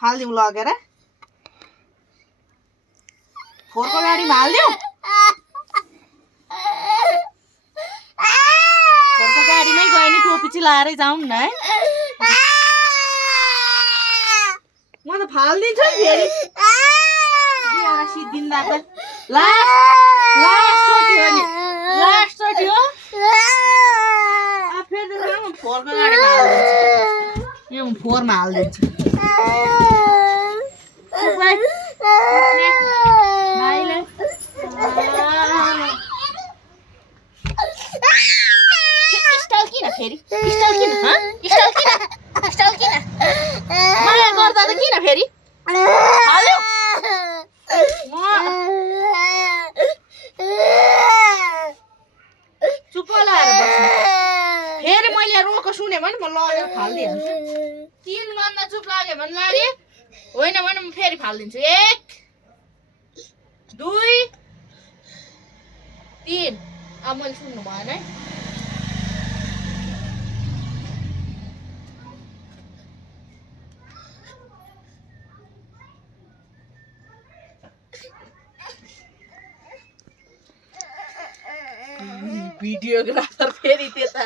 फालिदिउँ लगेर फोहोरको गाडीमा हालिदिउँ फोहोरको गाडीमै गयो नि टोपी चाहिँ लाएरै जाउँ न है म त फालिदिन्छु नि फेरि सिद्धिँदा त लास्टचोटि हो नि लास्टचोटि हो फेरि फोहोरको गाडीमा हालिदिन्छु यो फोहोरमा हालिदिन्छु स्टाइल किन फेरि स्टाइल किन स्टाइल किन माया गर्दा त किन फेरि हाल्यो चुप लाएर बस्नु फेरि मैले रोको सुने भने म लगेर फालिदिइहाल्छु 3 गन्दा चुप लाग्यो भने लागे होइन भने म फेरि फालिदिन्छु 1 2 3 अब मैले सुन्नु भएन है भिडियोग्राफर फेरि त्यता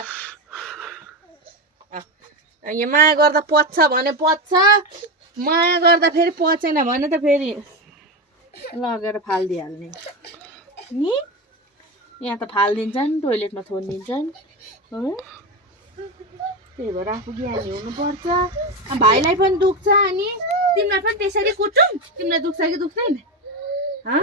यो माया गर्दा पच्छ भने पच्छ माया गर्दा फेरि पचेन भने त फेरि लगेर फालिदिइहाल्ने नि यहाँ त फालिदिन्छन् टोइलेटमा थोनिदिन्छन् त्यही भएर आफू ज्ञानी हुनुपर्छ भाइलाई पनि दुख्छ अनि तिमीलाई पनि त्यसरी कुटौँ तिमीलाई दुख्छ कि दुख्दैन